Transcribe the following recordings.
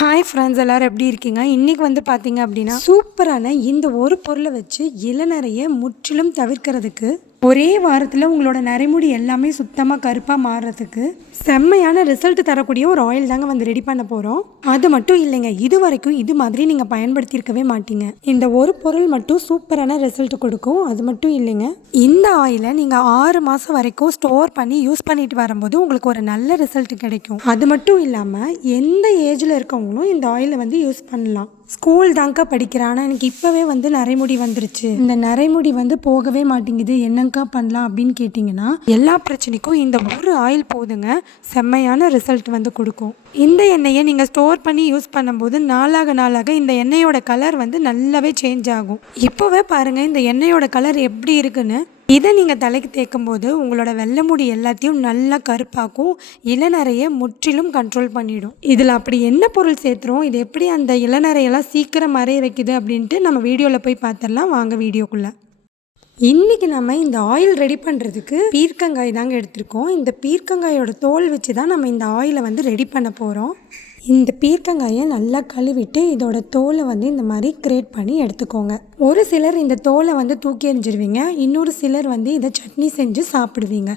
Hi friends, எல்லோரும் எப்படி இருக்கீங்க? இன்றைக்கி வந்து பார்த்தீங்க அப்படின்னா சூப்பரான இந்த ஒரு பொருளை வச்சு இளநரையை முற்றிலும் தவிர்க்கிறதுக்கு ஒரே வாரத்தில் உங்களோட நரைமுடி எல்லாமே சுத்தமாக கருப்பாக மாறுறதுக்கு செம்மையான ரிசல்ட் தரக்கூடிய ஒரு ஆயில் தாங்க வந்து ரெடி பண்ண போகிறோம். அது மட்டும் இல்லைங்க, இது வரைக்கும் இது மாதிரி நீங்கள் பயன்படுத்தியிருக்கவே மாட்டீங்க. இந்த ஒரு பொருள் மட்டும் சூப்பரான ரிசல்ட் கொடுக்கும். அது மட்டும் இல்லைங்க, இந்த ஆயிலை நீங்கள் 6 மாதம் வரைக்கும் ஸ்டோர் பண்ணி யூஸ் பண்ணிட்டு வரும்போது உங்களுக்கு ஒரு நல்ல ரிசல்ட் கிடைக்கும். அது மட்டும் இல்லாமல் எந்த ஏஜில் இருக்கவங்களும் இந்த ஆயிலை வந்து யூஸ் பண்ணலாம். ஸ்கூல் தாங்க படிக்கிறேன், ஆனால் எனக்கு இப்போவே வந்து நரைமுடி வந்துருச்சு, இந்த நரைமுடி வந்து போகவே மாட்டேங்குது, என்னங்கக்கா பண்ணலாம் அப்படின்னு கேட்டிங்கன்னா எல்லா பிரச்சனைக்கும் இந்த ஒரு ஆயில் போதுங்க, செம்மையான ரிசல்ட் வந்து கொடுக்கும். இந்த எண்ணெயை நீங்கள் ஸ்டோர் பண்ணி யூஸ் பண்ணும்போது நாளாக இந்த எண்ணெயோட கலர் வந்து நல்லாவே சேஞ்ச் ஆகும். இப்போவே பாருங்கள் இந்த எண்ணெயோட கலர் எப்படி இருக்குன்னு. இதை நீங்கள் தலைக்கு தேய்க்கும் போது உங்களோட வெள்ளை முடி எல்லாத்தையும் நல்லா கருப்பாக்கும், இளநரையை முற்றிலும் கண்ட்ரோல் பண்ணிடும். இதில் அப்படி என்ன பொருள் சேர்த்துறோம், இது எப்படி அந்த இளநரையெல்லாம் சீக்கிரம் மறைய வைக்குது அப்படின்ட்டு நம்ம வீடியோவில் போய் பார்த்துடலாம் வாங்க வீடியோக்குள்ளே. இன்றைக்கி நம்ம இந்த ஆயில் ரெடி பண்ணுறதுக்கு பீர்க்கங்காய் தாங்க எடுத்திருக்கோம். இந்த பீர்க்கங்காயோட தோல் வச்சு தான் நம்ம இந்த ஆயிலை வந்து ரெடி பண்ண போகிறோம். இந்த பீர்க்கங்காயை நல்லா கழுவிட்டு இதோட தோலை வந்து இந்த மாதிரி கிரேட் பண்ணி எடுத்துக்கோங்க. ஒரு சிலர் இந்த தோலை வந்து தூக்கி எறிஞ்சிருவீங்க, இன்னொரு சிலர் வந்து இதை சட்னி செஞ்சு சாப்பிடுவீங்க.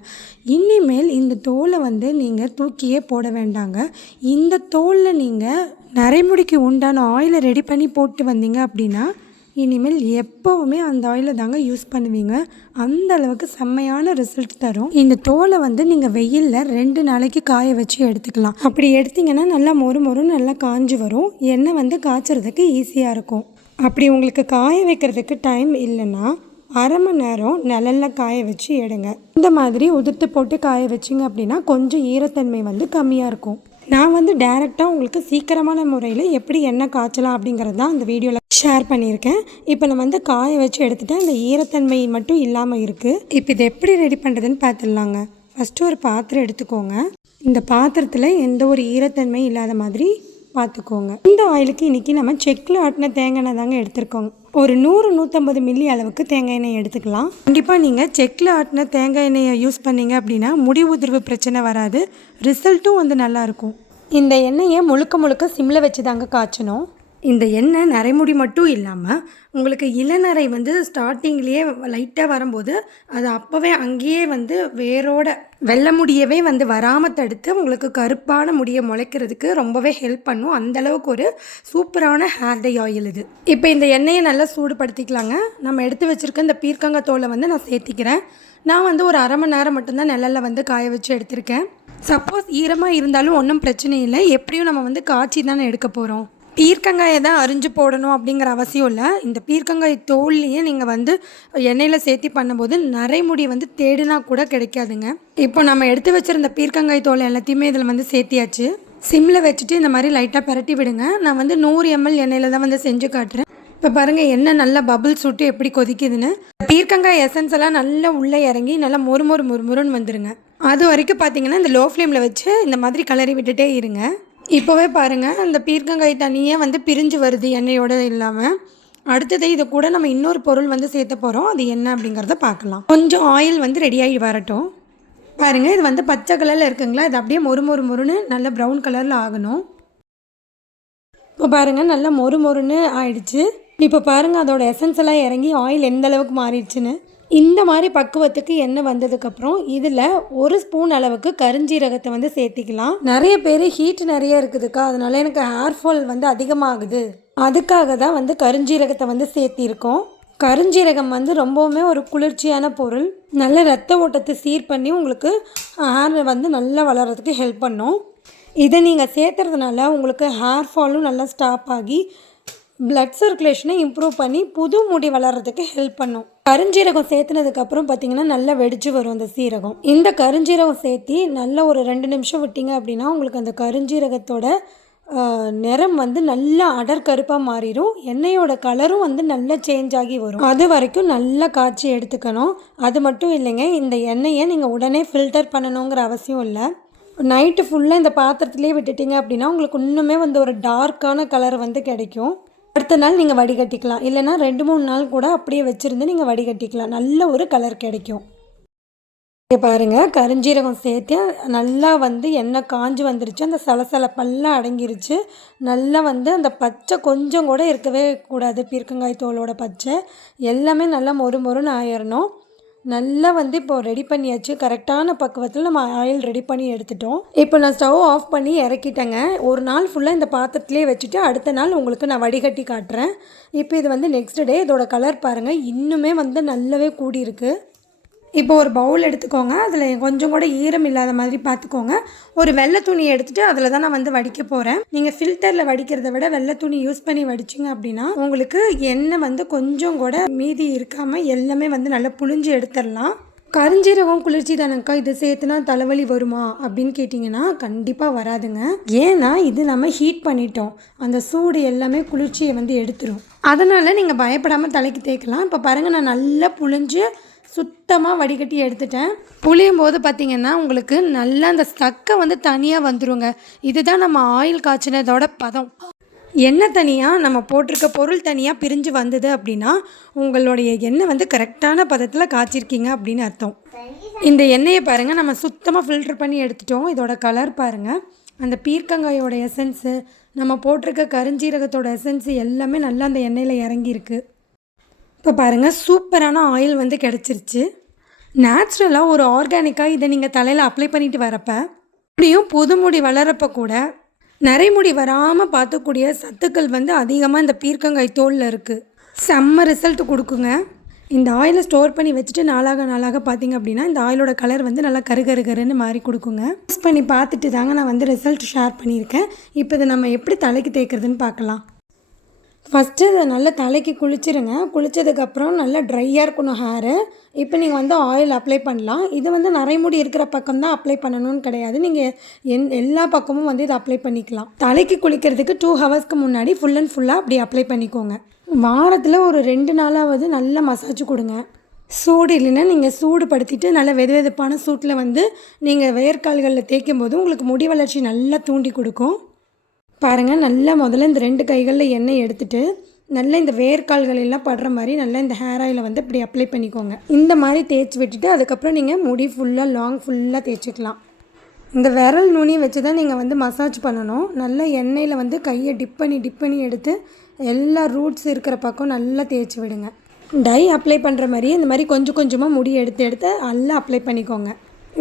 இனிமேல் இந்த தோலை வந்து நீங்கள் தூக்கியே போட வேண்டாங்க. இந்த தோலில் நீங்கள் நரைமுடிக்கு உண்டான ஆயிலை ரெடி பண்ணி போட்டு வந்தீங்க அப்படின்னா இனிமேல் எப்போவுமே அந்த ஆயிலை தாங்க யூஸ் பண்ணுவீங்க. அந்த அளவுக்கு செம்மையான ரிசல்ட் தரும். இந்த தோலை வந்து நீங்கள் வெயிலில் 2 நாளைக்கு காய வச்சு எடுத்துக்கலாம். அப்படி எடுத்திங்கன்னா நல்லா மொறுன்னு நல்லா காஞ்சி வரும். எண்ணெய் வந்து காய்ச்சறதுக்கு ஈஸியாக இருக்கும். அப்படி உங்களுக்கு காய வைக்கிறதுக்கு டைம் இல்லைன்னா 1/2 மணி நேரம் நிழலில் காய வச்சு எடுங்க. இந்த மாதிரி உதிர்த்து போட்டு காய வச்சிங்க அப்படின்னா கொஞ்சம் ஈரத்தன்மை வந்து கம்மியாக இருக்கும். நான் வந்து டைரெக்டாக உங்களுக்கு சீக்கிரமான முறையில் எப்படி எண்ணெய் காய்ச்சலாம் அப்படிங்கிறது தான் அந்த வீடியோவில் ஷேர் பண்ணியிருக்கேன். இப்போ நான் வந்து காய வச்சு எடுத்துகிட்டேன், அந்த ஈரத்தன்மை மட்டும் இல்லாமல் இருக்குது. இப்போ இதை எப்படி ரெடி பண்ணுறதுன்னு பார்த்துடலாங்க. ஃபஸ்ட்டு ஒரு பாத்திரம் எடுத்துக்கோங்க. இந்த பாத்திரத்தில் எந்த ஒரு ஈரத்தன்மை இல்லாத மாதிரி பார்த்துக்கோங்க. இந்த ஆயிலுக்கு இன்றைக்கி நம்ம செக்கில் ஆட்டின தேங்காய் எண்ணெய் தாங்க எடுத்துருக்கோங்க. ஒரு 100-150 மில்லி அளவுக்கு தேங்காய் எண்ணெய் எடுத்துக்கலாம். கண்டிப்பாக நீங்கள் செக்கில் ஆட்டின தேங்காய் எண்ணெயை யூஸ் பண்ணிங்க அப்படின்னா முடி உதிர்வு பிரச்சனை வராது, ரிசல்ட்டும் வந்து நல்லாயிருக்கும். இந்த எண்ணெயை முழுக்க சிம்மில் வச்சு தாங்க காய்ச்சணும். இந்த எண்ணெய் நரைமுடி மட்டும் இல்லாமல் உங்களுக்கு இளநரை வந்து ஸ்டார்டிங்லேயே லைட்டாக வரும்போது அது அப்போவே அங்கேயே வந்து வேரோட வெள்ளை முடியவே வந்து வராமல் தடுத்து உங்களுக்கு கருப்பான முடியை முளைக்கிறதுக்கு ரொம்பவே ஹெல்ப் பண்ணும். அந்தளவுக்கு ஒரு சூப்பரான ஹேர் டை ஆயில் இது. இப்போ இந்த எண்ணெயை நல்லா சூடுபடுத்திக்கலாங்க. நம்ம எடுத்து வச்சுருக்க இந்த பீர்க்கங்காய் தோலை வந்து நான் சேர்த்திக்கிறேன். நான் வந்து ஒரு 1/2 மணி நேரம் மட்டும்தான் நிழலில் வந்து காய வச்சு எடுத்திருக்கேன். சப்போஸ் ஈரமாக இருந்தாலும் ஒன்றும் பிரச்சனை இல்லை, எப்படியும் நம்ம வந்து காய்ச்சி தானே எடுக்க போகிறோம். பீர்க்கங்காயை தான் அரிஞ்சு போடணும் அப்படிங்கிற அவசியம் இல்லை. இந்த பீர்க்கங்காய் தோல்லையே நீங்கள் வந்து எண்ணெயில் சேர்த்தி பண்ணும்போது நரைமுடி வந்து தேடினா கூட கிடைக்காதுங்க. இப்போ நம்ம எடுத்து வச்சுருந்த பீர்க்கங்காய் தோல் எல்லாத்தையுமே இதில் வந்து சேர்த்தியாச்சு. சிம்மில் வச்சுட்டு இந்த மாதிரி லைட்டாக பரட்டி விடுங்க. நான் வந்து 100 ml எண்ணெயில் தான் வந்து செஞ்சு காட்டுறேன். இப்போ பாருங்கள் எண்ணெய் நல்லா பபிள்ஸ் விட்டு எப்படி கொதிக்குதுன்னு. பீர்க்கங்காய் எசன்ஸ் எல்லாம் நல்லா உள்ளே இறங்கி நல்லா மொறுன்னு வந்துடுங்க. அது வரைக்கும் பார்த்தீங்கன்னா இந்த லோ ஃப்ளேமில் வச்சு இந்த மாதிரி கலரி விட்டுட்டே இருங்க. இப்போவே பாருங்கள் அந்த பீர்க்கங்காய் தனியே வந்து பிரிஞ்சு வருது எண்ணெயோடு இல்லாமல். அடுத்தது இது கூட நம்ம இன்னொரு பொருள் வந்து சேர்த்த போகிறோம். அது என்ன அப்படிங்கிறத பார்க்கலாம். கொஞ்சம் ஆயில் வந்து ரெடியாகி வரட்டும். பாருங்கள் இது வந்து பச்சை கலரில் இருக்குங்களா, இது அப்படியே மொறுன்னு நல்லா ப்ரௌன் கலரில் ஆகணும். இப்போ பாருங்கள் நல்லா மொறுன்னு ஆயிடுச்சு. இப்போ பாருங்கள் அதோட எசன்ஸ் எல்லாம் இறங்கி ஆயில் எந்த அளவுக்கு மாறிடுச்சுன்னு. இந்த மாதிரி பக்குவத்துக்கு எண்ணெய் வந்ததுக்கப்புறம் இதில் 1 ஸ்பூன் அளவுக்கு கருஞ்சீரகத்தை வந்து சேர்த்திக்கலாம். நிறைய பேர் ஹீட் நிறைய இருக்குதுக்கா, அதனால எனக்கு ஹேர் ஃபால் வந்து அதிகமாகுது, அதுக்காக தான் வந்து கருஞ்சீரகத்தை வந்து சேர்த்திருக்கோம். கருஞ்சீரகம் வந்து ரொம்பவுமே ஒரு குளிர்ச்சியான பொருள். நல்ல ரத்த ஓட்டத்தை சீர் பண்ணி உங்களுக்கு ஹேர் வந்து நல்லா வளர்கிறதுக்கு ஹெல்ப் பண்ணும். இதை நீங்கள் சேர்த்துறதுனால உங்களுக்கு ஹேர் ஃபாலும் நல்லா ஸ்டாப் ஆகி பிளட் சர்க்குலேஷனை இம்ப்ரூவ் பண்ணி புது முடி வளர்கிறதுக்கு ஹெல்ப் பண்ணும். கருஞ்சீரகம் சேர்த்துனதுக்கப்புறம் பார்த்திங்கன்னா நல்லா வெடிச்சு வரும் அந்த சீரகம். இந்த கருஞ்சீரகம் சேர்த்தி நல்லா ஒரு 2 நிமிஷம் விட்டிங்க அப்படின்னா உங்களுக்கு அந்த கருஞ்சீரகத்தோட நிறம் வந்து நல்லா அடர் கருப்பாக மாறிடும். எண்ணெயோட கலரும் வந்து நல்லா சேஞ்ச் ஆகி வரும். அது வரைக்கும் நல்லா காய்ச்சி எடுத்துக்கணும். அது மட்டும் இல்லைங்க, இந்த எண்ணெயை நீங்கள் உடனே ஃபில்டர் பண்ணணுங்கிற அவசியம் இல்லை. நைட்டு ஃபுல்லாக இந்த பாத்திரத்துலேயே விட்டுட்டிங்க அப்படின்னா உங்களுக்கு இன்னுமே வந்து ஒரு டார்க்கான கலர் வந்து கிடைக்கும். அடுத்த நாள் நீங்கள் வடிகட்டிக்கலாம், இல்லைனா 2-3 நாள் கூட அப்படியே வச்சுருந்து நீங்கள் வடிகட்டிக்கலாம். நல்ல ஒரு கலர் கிடைக்கும். இங்கே பாருங்கள், கருஞ்சீரகம் சேர்த்து நல்லா வந்து எண்ணெய் காஞ்சு வந்துருச்சு. அந்த சலசலப்பெல்லாம் அடங்கிருச்சு. நல்லா வந்து அந்த பச்சை கொஞ்சம் கூட இருக்கவே கூடாது. பீர்க்கங்காய் தோலோட பச்சை எல்லாமே நல்லா மொறு மொறுன்னு ஆயிடணும். நல்லா வந்து இப்போது ரெடி பண்ணியாச்சு. கரெக்டான பக்குவத்தில் நம்ம ஆயில் ரெடி பண்ணி எடுத்துட்டோம். இப்போ நான் ஸ்டவ் ஆஃப் பண்ணி இறக்கிட்டேங்க. ஒரு நாள் ஃபுல்லாக இந்த பாத்திரத்துலேயே வச்சுட்டு அடுத்த நாள் உங்களுக்கு நான் வடிகட்டி காட்டுறேன். இப்போ இது வந்து நெக்ஸ்ட் டே. இதோட கலர் பாருங்கள், இன்னுமே வந்து நல்லாவே கூடியிருக்கு. இப்போ ஒரு பவுல் எடுத்துக்கோங்க. அதில் கொஞ்சம் கூட ஈரம் இல்லாத மாதிரி பார்த்துக்கோங்க. ஒரு வெள்ளை துணி எடுத்துகிட்டு அதில் தான் நான் வந்து வடிக்க போகிறேன். நீங்கள் ஃபில்டரில் வடிக்கிறத விட வெள்ளை துணி யூஸ் பண்ணி வடிச்சிங்க அப்படின்னா உங்களுக்கு எண்ணெய் வந்து கொஞ்சம் கூட மீதி இருக்காமல் எல்லாமே வந்து நல்லா புழிஞ்சு எடுத்துடலாம். கருஞ்சீரகம் குளிர்ச்சி தானேக்கா, இது சேர்த்துனா தலைவலி வருமா அப்படின்னு கேட்டிங்கன்னா கண்டிப்பாக வராதுங்க. ஏன்னா இது நம்ம ஹீட் பண்ணிட்டோம். அந்த சூடு எல்லாமே குளிர்ச்சியை வந்து எடுத்துரும். அதனால் நீங்கள் பயப்படாமல் தலைக்கு தேய்க்கலாம். இப்போ பாருங்கள், நான் நல்லா புழிஞ்சு சுத்தமாக வடிகட்டி எடுத்துட்டேன். புளியும் போது பார்த்திங்கன்னா உங்களுக்கு நல்லா அந்த சக்கை வந்து தனியாக வந்துடுங்க. இதுதான் நம்ம ஆயில் காய்ச்சினதோட பதம். எண்ணெய் தனியாக நம்ம போட்டிருக்க பொருள் தனியாக பிரிஞ்சு வந்தது அப்படின்னா உங்களுடைய எண்ணெய் வந்து கரெக்டான பதத்தில் காய்ச்சிருக்கீங்க அப்படின்னு அர்த்தம். இந்த எண்ணெயை பாருங்கள், நம்ம சுத்தமாக ஃபில்ட்ரு பண்ணி எடுத்துட்டோம். இதோட கலர் பாருங்கள், அந்த பீர்க்கங்காயோட எசன்ஸு, நம்ம போட்டிருக்க கருஞ்சீரகத்தோட எசன்ஸு எல்லாமே நல்லா அந்த எண்ணெயில் இறங்கியிருக்கு. இப்போ பாருங்கள், சூப்பரான ஆயில் வந்து கிடச்சிருச்சு. நேச்சுரலாக ஒரு ஆர்கானிக்காக இதை நீங்கள் தலையில் அப்ளை பண்ணிட்டு வரப்ப இப்படியும் புது முடி வளரப்போ கூட நரைமுடி வராமல் பார்த்துக்கூடிய சத்துக்கள் வந்து அதிகமாக இந்த பீர்க்கங்காய் தோலில் இருக்குது. செம்ம ரிசல்ட் கொடுக்குங்க. இந்த ஆயிலை ஸ்டோர் பண்ணி வச்சுட்டு நாளாக பார்த்திங்க அப்படின்னா இந்த ஆயிலோட கலர் வந்து நல்லா கருன்னு மாறி கொடுக்குங்க. யூஸ் பண்ணி பார்த்துட்டு தாங்க நான் வந்து ரிசல்ட் ஷேர் பண்ணியிருக்கேன். இப்போ இதை நம்ம எப்படி தலைக்கு தேய்க்கிறதுன்னு பார்க்கலாம். ஃபஸ்ட்டு இதை நல்லா தலைக்கு குளிச்சிருங்க. குளித்ததுக்கப்புறம் நல்லா ட்ரையாக இருக்கணும் ஹேரு. இப்போ நீங்கள் வந்து ஆயில் அப்ளை பண்ணலாம். இது வந்து நரைமுடி இருக்கிற பக்கம் தான் அப்ளை பண்ணணும்னு கிடையாது. நீங்கள் எல்லா பக்கமும் வந்து இதை அப்ளை பண்ணிக்கலாம். தலைக்கு குளிக்கிறதுக்கு 2 ஹவர்ஸ்க்கு முன்னாடி ஃபுல் அண்ட் ஃபுல்லாக அப்படி அப்ளை பண்ணிக்கோங்க. வாரத்தில் ஒரு 2 நாளாவது நல்லா மசாஜ் கொடுங்க. சூடு இல்லைன்னா நீங்கள் சூடுபடுத்திட்டு நல்லா வெதுவெதுப்பான சூட்டில் வந்து நீங்கள் வேர்க்கால்களில் தேய்க்கும் போது உங்களுக்கு முடி வளர்ச்சி நல்லா தூண்டி கொடுக்கும். பாருங்கள், நல்லா முதல்ல இந்த 2 கைகளில் எண்ணெய் எடுத்துகிட்டு நல்லா இந்த வேர்க்கால்கள் எல்லாம் படுற மாதிரி நல்லா இந்த ஹேர் ஆயிலை வந்து இப்படி அப்ளை பண்ணிக்கோங்க. இந்த மாதிரி தேய்ச்சி விட்டுட்டு அதுக்கப்புறம் நீங்கள் முடி ஃபுல்லாக தேய்ச்சிக்கலாம். இந்த விரல் நுனி வச்சு தான் நீங்கள் வந்து மசாஜ் பண்ணணும். நல்லா எண்ணெயில் வந்து கையை டிப் பண்ணி எடுத்து எல்லா ரூட்ஸ் இருக்கிற பக்கம் நல்லா தேய்ச்சி விடுங்க. டை அப்ளை பண்ணுற மாதிரியே இந்த மாதிரி கொஞ்சம் கொஞ்சமாக முடி எடுத்து நல்லா அப்ளை பண்ணிக்கோங்க.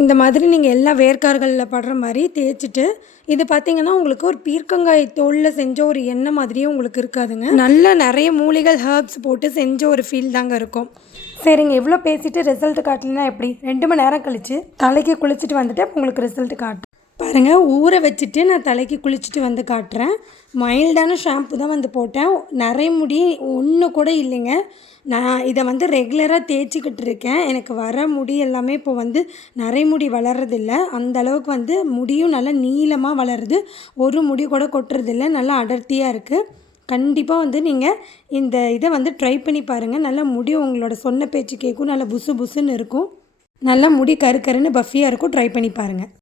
இந்த மாதிரி நீங்கள் எல்லா வேர்க்கால்களில் படுற மாதிரி தேய்ச்சிட்டு இது பார்த்திங்கன்னா உங்களுக்கு ஒரு பீர்க்கங்காய் தோலில் செஞ்ச ஒரு எண்ணெய் மாதிரியே உங்களுக்கு இருக்காதுங்க. நல்லா நிறைய மூலிகள் ஹர்ப்ஸ் போட்டு செஞ்ச ஒரு ஃபீல் தாங்க இருக்கும். சரிங்க, இவ்வளோ பேசிவிட்டு ரிசல்ட்டு காட்டலைன்னா எப்படி? 2 மணி நேரம் கழித்து தலைக்கு குளிச்சுட்டு வந்துட்டு உங்களுக்கு ரிசல்ட்டு காட்டுறேன். பாருங்கள், ஊற வச்சுட்டு நான் தலைக்கு குளிச்சுட்டு வந்து காட்டுறேன். மைல்டான ஷாம்பு தான் வந்து போட்டேன். நரைமுடி ஒன்று கூட இல்லைங்க. நான் இதை வந்து ரெகுலராக தேய்ச்சிக்கிட்டு இருக்கேன். எனக்கு வர முடி எல்லாமே இப்போ வந்து நரைமுடி வளர்றதில்ல. அந்த அளவுக்கு வந்து முடியும் நல்லா நீளமாக வளருது. ஒரு முடி கூட கொட்டுறதில்ல. நல்லா அடர்த்தியாக இருக்குது. கண்டிப்பாக வந்து நீங்கள் இந்த இதை வந்து ட்ரை பண்ணி பாருங்கள். நல்லா முடி உங்களோட சொன்ன பேச்சு கேட்கும். நல்லா புசு புசுன்னு இருக்கும். நல்லா முடி கருன்னு பஃபியாக இருக்கும். ட்ரை பண்ணி பாருங்கள்.